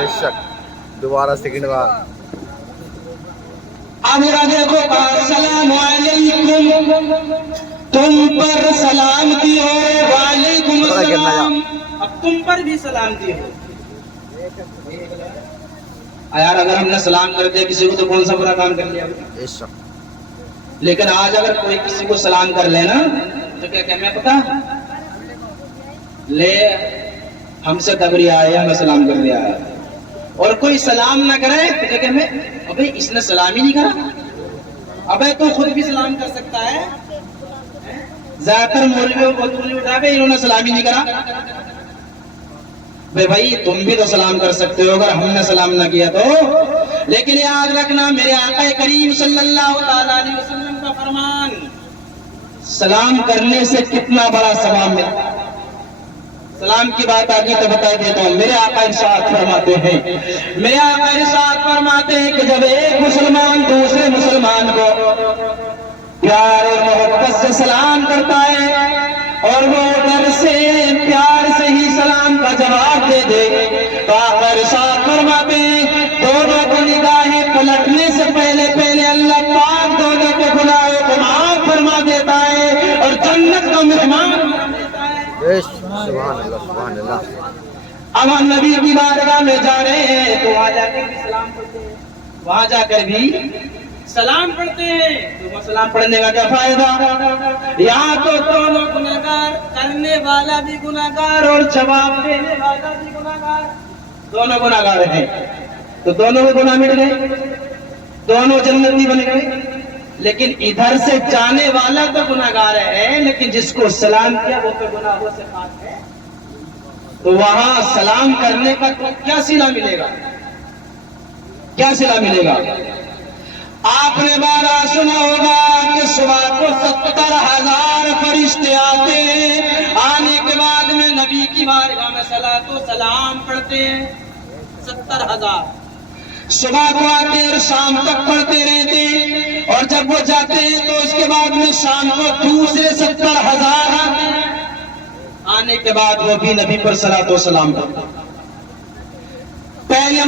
بے شک دوبارہ سیکنڈ بار اب دیکھو السلام علیکم، تم پر سلامتی ہو، وعلیکم السلام، اب تم پر بھی سلامتی ہو۔ یار اگر ہم نے سلام کر دیا کسی کو تو کون سا برا کام کر لیا، بے شک لیکن آج اگر کوئی کسی کو سلام کر لینا تو کیا کہ میں پتا لے ہم سے تبری آئے ہمیں سلام کر دیا ہے، اور کوئی سلام نہ کرے تو کیا کہ میں ابھی اس نے سلام ہی نہیں کرا، ابے تو خود بھی سلام کر سکتا ہے، زیادہ تر مولویوں کو انگلی اٹھا کے انہوں نے سلام ہی نہیں کرا۔ بھائی تم بھی تو سلام کر سکتے ہو اگر ہم نے سلام نہ کیا تو، لیکن یاد رکھنا میرے آقا کریم صلی اللہ تعالی علیہ وسلم کا فرمان، سلام کرنے سے کتنا بڑا ثواب ملتا ہے۔ سلام کی بات آگے تو بتا دیتا ہوں، میرے آقا ارشاد فرماتے ہیں، میرے آقا ارشاد فرماتے ہیں کہ جب ایک مسلمان دوسرے مسلمان کو پیار اور محبت سے سلام کرتا ہے اور وہ ڈر سے پیار سے ہی سلام کا جواب دے دے تو آقا ارشاد فرماتے ہیں دونوں کو نگاہیں پلٹنے سے پہلے اللہ پاک دونوں کے گناہوں کو معاف فرما دیتا ہے اور جنت کا مہمان بنا دیتا ہے۔ سبحان اللہ سبحان اللہ۔ اب ہم نبی کی بارگاہ میں جا رہے ہیں تو وہاں جا کر بھی سلام پڑھتے ہیں، وہاں جا کر بھی سلام پڑھتے ہیں، تو سلام پڑھنے کا کیا فائدہ؟ یہاں تو دونوں گناہگار، کرنے والا بھی گناہگار اور جواب دینے والا بھی گناہگار، دونوں گناہگار ہیں، تو دونوں کے گناہ مٹ گئے، دونوں جنتی بن گئے، لیکن ادھر سے جانے والا تو گناہگار ہے لیکن جس کو سلام کیا وہ تو گناہوں سے پاک ہے، تو وہاں سلام کرنے کا تو کیا صلہ ملے گا، کیا صلہ ملے گا؟ آپ نے بارہ سنا ہوگا کہ صبح کو 70,000 فرشتے آتے ہیں، آنے کے بعد میں نبی کی بارگاہ میں صلاۃ و سلام پڑھتے ہیں، 70,000 صبح کو آتے اور شام تک پڑھتے رہتے ہیں، اور جب وہ جاتے ہیں تو اس کے بعد میں شام کو دوسرے 70,000 آتے ہیں، آنے کے بعد وہ بھی نبی پر صلاۃ و سلام پڑھتے ہیں۔ پہلا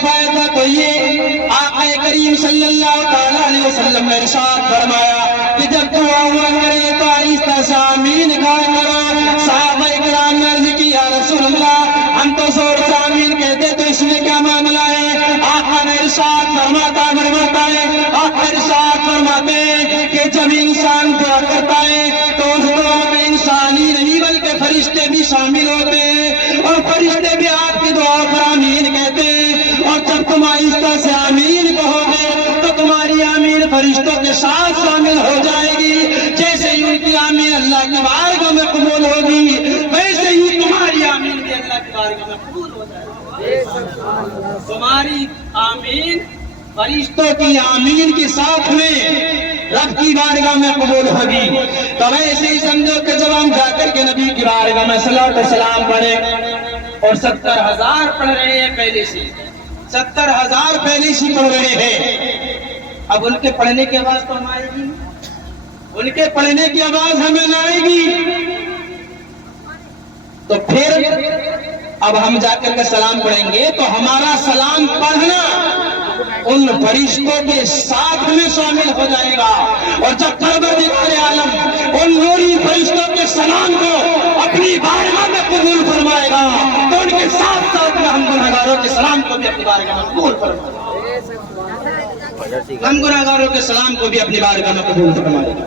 فائدہ تو یہ آقا کریم صلی اللہ تعالی علیہ وسلم نے ارشاد فرمایا کہ جب دعا ہوا کرے تو آہستہ سے آمین کہا کرو۔ صحابہ کرام نے عرض کی یا رسول اللہ ہم تو زور سے آمین کہتے تو اس میں کیا معاملہ ہے؟ آقا نے ارشاد فرماتا ہے، آقا ارشاد فرماتے ہیں کہ جب انسان دعا کرتا ہے تو اس دعا میں انسان ہی نہیں بلکہ فرشتے بھی شامل ہوتے ہیں، اور فرشتے بھی آپ کی دعا پر آمین کہتے ہیں، اور جب تم آہستہ سے آمین کہو گے تو تمہاری آمین فرشتوں کے ساتھ شامل ہو جائے گی، جیسے ہی ان کی آمین اللہ کی بارگاہ میں قبول ہوگی ویسے ہی تمہاری آمین بھی اللہ کی بارگاہ میں قبول ہو جائے گی۔ تمہاری آمین فرشتوں کی آمین کے ساتھ میں رب کی بارگاہ میں قبول ہوگی، تو ایسے ہی سمجھو کہ جب ہم جا کر کے نبی کی بارگاہ میں صلاۃ و سلام پڑھے اور 70,000 پڑھ رہے ہیں، پہلے سے 70,000 پہلے سے پڑھ رہے ہیں، اب ان کے پڑھنے کی آواز تو ہم آئے گی، ان کے پڑھنے کی آواز ہمیں نہ آئے گی، تو پھر اب ہم جا کر کے سلام پڑھیں گے تو ہمارا سلام پڑھنا ان فرشتوں کے ساتھ میں شامل ہو جائے گا، اور جب پروردگار عالم ان نوری فرشتوں کے سلام کو اپنی بارگاہ میں قبول فرمائے گا تو ان کے ساتھ ساتھ میں ہم گناہگاروں کے سلام کو بھی اپنی بارگاہ میں قبول فرمائے گا، ہم گناہگاروں کے سلام کو بھی اپنی بارگاہ میں قبول فرمائے گا۔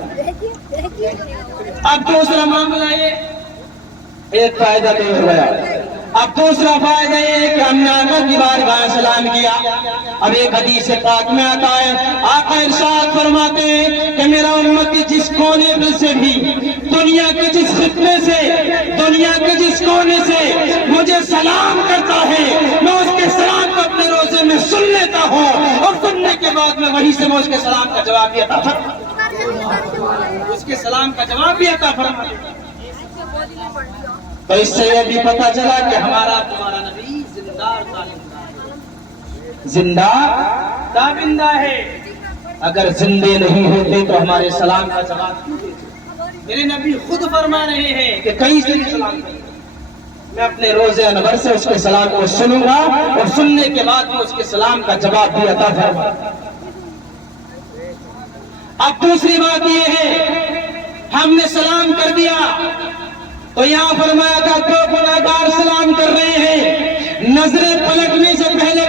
اب دوسرا معاملہ یہ ایک فائدہ تو ہو گیا، اب دوسرا فائدہ یہ ہے کہ ہم نے آقا کی بارگاہ میں سلام کیا، اب ایک حدیث پاک میں آتا ہے آقا ارشاد فرماتے ہیں کہ میرا امتی جس کونے سے بھی دنیا کے جس خطے سے دنیا کے جس کونے سے مجھے سلام کرتا ہے میں اس کے سلام کو اپنے روزے میں سن لیتا ہوں، اور سننے کے بعد میں وہیں سے میں اس کے سلام کا جواب بھی عطا فرماتا، اس کے سلام کا جواب بھی عطا فرماتا۔ تو اس سے یہ بھی پتا چلا کہ ہمارا تمہارا نبی زندہ تابندہ ہے، اگر زندے نہیں ہوتے تو ہمارے سلام کا جواب کیوں دیتے؟ میرے نبی خود فرما رہے ہیں کہ کہیں سے سلام نہیں، میں اپنے روزے انور سے اس کے سلام کو سنوں گا اور سننے کے بعد میں اس کے سلام کا جواب بھی عطا فرماؤں گا۔ اب دوسری بات یہ ہے، ہم نے سلام کر دیا تو یہاں فرمایا تھا دو گناہگار سلام کر رہے ہیں، نظریں پلٹنے سے پہلے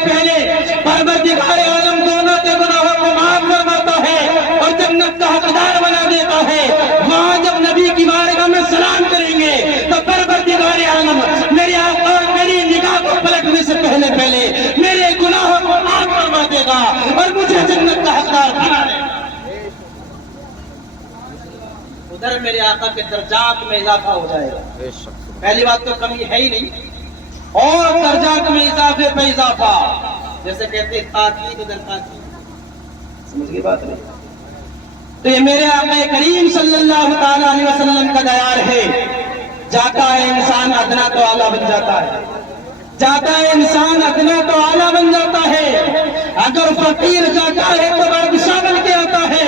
پروردگار عالم دونوں کے گناہوں کو معاف فرماتا ہے اور جنت کا حقدار بنا دیتا ہے۔ وہاں جب نبی کی بارگاہ میں سلام کریں گے تو پروردگار عالم میری آنکھ اور میری نگاہ کو پلٹنے سے پہلے میرے گناہوں کو معاف فرما دے گا اور مجھے جنت کا حقدار بنا دے گا۔ ادھر میرے آقا کے درجات میں اضافہ ہو جائے گا۔ بے شک پہلی بات تو کمی ہے ہی نہیں، اور درجات میں اضافے پہ اضافہ، جیسے کہتے ہیں تاکید ادھر تاکید، سمجھ گئی بات نہیں؟ تو یہ میرے آقا کریم صلی اللہ تعالی علیہ وسلم کا دیار ہے، جاتا ہے انسان ادنا تو اعلیٰ بن جاتا ہے، جاتا ہے انسان ادنا تو اعلیٰ بن جاتا ہے۔ اگر فقیر جاتا ہے تو بادشاہ بن کے آتا ہے،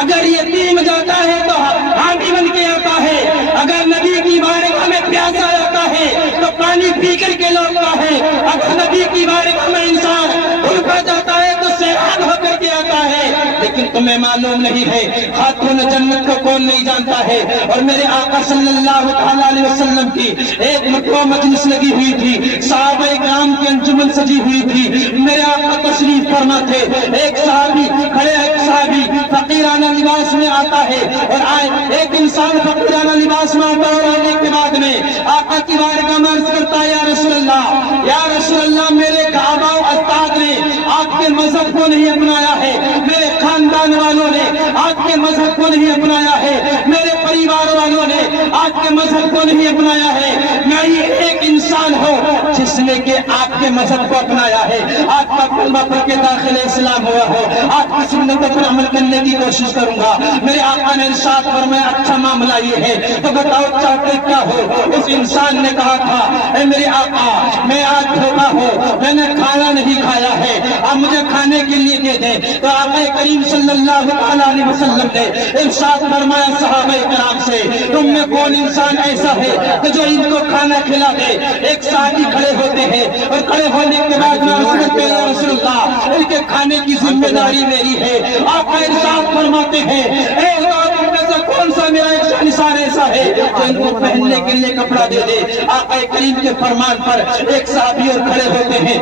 اگر یتیم جاتا ہے تو حامی بن کے آتا ہے، اگر نبی کی بارگاہ میں پیاسا آتا ہے تو پانی پی کر کے لوٹتا ہے، اگر نبی کی بارگاہ میں انسان بھوکا جاتا ہے تو سیراب ہو کر کے آتا ہے۔ لیکن تمہیں معلوم نہیں ہے خاتون جنت کو کون نہیں جانتا ہے؟ اور میرے آقا صلی اللہ تعالیٰ علیہ وسلم کی ایک مرتبہ مجلس لگی ہوئی تھی، صحابہ کرام کی انجمن سجی ہوئی تھی، میرے آقا تشریف فرما تھے، ایک صحابی کھڑے، ایک صحابی فقیرانہ لباس میں آتا ہے اور ایک انسان فقیرانہ لباس میں آتا ہے اور آنے کے بعد میں آقا کی بارگاہ میں عرض کرتا ہے، یا رسول اللہ میرے آبا و اجداد نے آپ کے مذہب کو نہیں اپنایا ہے، میرے خاندان والوں نے آپ کے مذہب کو نہیں اپنایا ہے، میرے پریوار والوں نے آپ کے مذہب کو نہیں اپنایا ہے، میں ہی ایک انسان ہوں جس نے کہ آپ کے مذہب کو اپنایا ہے، آپ کا کلمہ پڑھ کے داخل اسلام ہوا ہو، آپ کی سنت پر عمل کرنے کی کوشش کروں گا۔ میرے آقا نے ارشاد فرمایا، اچھا معاملہ یہ ہے تو بتاؤ چاہتے کیا ہو؟ اس انسان نے کہا تھا، اے میرے آقا میں آج بھوکا ہوں، میں نے کھانا نہیں کھایا ہے، آپ مجھے کھانے کے لیے دے دیں۔ تو آقا کریم صلی اللہ علیہ وسلم نے ارشاد فرمایا صحابہ کرام سے، تم میں کون انسان ایسا ہے کہ جو ان کو کھانا کھلا دے؟ ایک صحابی کھڑے ہوتے ہیں اور کھڑے ہونے کے بعد میں عرض کرتے ہیں، یا رسول اللہ ان کے کھانے کی ذمہ داری میری ہے۔ آقا ارشاد فرماتے ہیں، اے اللہ تم میں سے کون سا میرا ایک شاہنشار ایسا ہے جو ان کو پہننے کے لیے کپڑا دے دے؟ آقا کریم کے فرمان پر ایک صحابی اور کھڑے ہوتے ہیں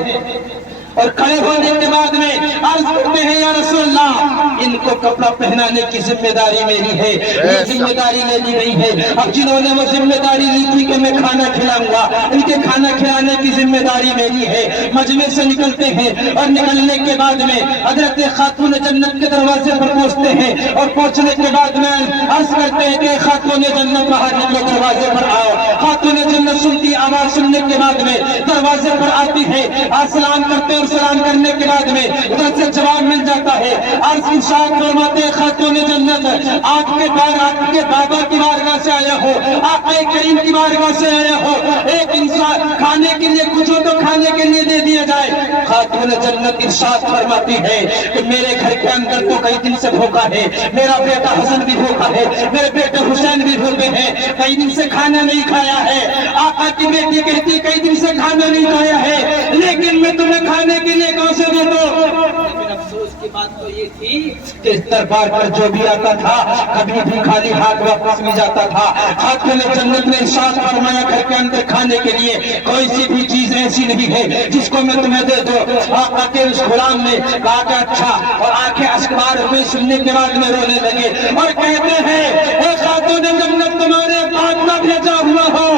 اور کھڑے ہونے کے بعد میں عرض کرتے ہیں، یا رسول اللہ ان کو کپڑا پہنانے کی ذمہ داری میری ہے، یہ ذمہ داری میری نہیں ہے۔ اب جنہوں نے وہ ذمہ داری لی تھی کہ میں کھانا کھلاؤں گا، ان کے کھانا کھلانے کی ذمہ داری میری ہے۔ مجمع سے نکلتے ہیں اور نکلنے کے بعد میں حضرت خاتون جنت کے دروازے پر پہنچتے ہیں اور پہنچنے کے بعد میں عرض کرتے ہیں کہ خاتون جنت باہر نکلو، دروازے پر آؤ۔ خاتون جنت سنتی آواز سننے کے بعد میں دروازے پر آتی ہے، سلام کرتے ہیں، سلام کرنے کے بعد میں ادھر سے جواب مل جاتا ہے۔ عرض ارشاد فرماتے ہیں، خاتون جنت آپ کے بابا کی بارگاہ سے آیا ہو، آقا کریم کی بارگاہ سے آیا ہو، ایک انسان کھانے کے لیے کچھ ہو تو کھانے کے لیے دے دیا جائے۔ خاتون جنت ارشاد فرماتی ہے کہ میرے گھر کے اندر تو کئی دن سے بھوکا ہے، میرا بیٹا حسن بھی بھوکا ہے، میرے بیٹے حسین بھی بھوکے ہیں، کئی دن سے کھانا نہیں کھایا ہے۔ آقا کی بیٹی کہتی کئی دن سے کھانا نہیں کھایا ہے، لیکن میں تمہیں کھانے کے لیے کہاں سے دے دو؟ لیکن افسوس کی بات تو یہ تھی کہ اس دربار پر جو بھی آتا تھا کبھی بھی خالی ہاتھ واپس نہیں جاتا تھا۔ خاتون جنت نے ارشاد فرمایا، گھر کے اندر کھانے کے لیے کوئی سی بھی چیز ایسی نہیں ہے جس کو میں تمہیں دے دو۔ آقا کے اس غلام نے کہا کہ اچھا، اور آنکھیں اشکبار ہوئے، سننے کے بعد میں رونے لگے اور کہتے ہیں، اے خاتون جنت تمہارے پاک نہ بھیجا ہوا ہو۔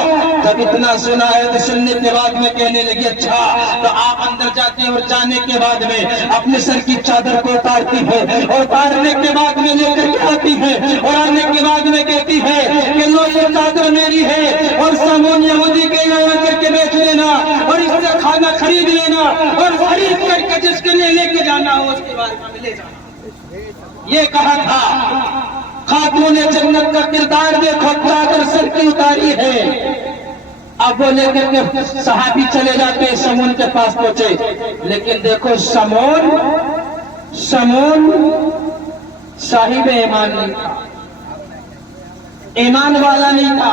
جب اتنا سنا ہے تو سننے کے بعد میں کہنے لگی اچھا، تو آپ اندر جاتے ہیں اور جانے کے بعد میں اپنے سر کی چادر کو اتارتی ہے اور اتارنے کے بعد میں لے کر کے آتی ہے اور آنے کے بعد میں کہتی ہے کہ لو یہ چادر میری ہے اور سامون یہودی کے یہاں کر کے بیچ لینا اور اس سے کھانا خرید لینا اور خرید کر کے جس کے لیے لے کے جانا ہو اس کے بارے میں لے جانا۔ یہ کہا تھا۔ خاتون جنت کا کردار دیکھو، چادر سر کی اتاری ہے۔ اب وہ لے کر کے صحابی چلے جاتے ہیں، سمون کے پاس پہنچے، لیکن دیکھو سمون صاحب ایمان نہیں تھا، ایمان والا نہیں تھا۔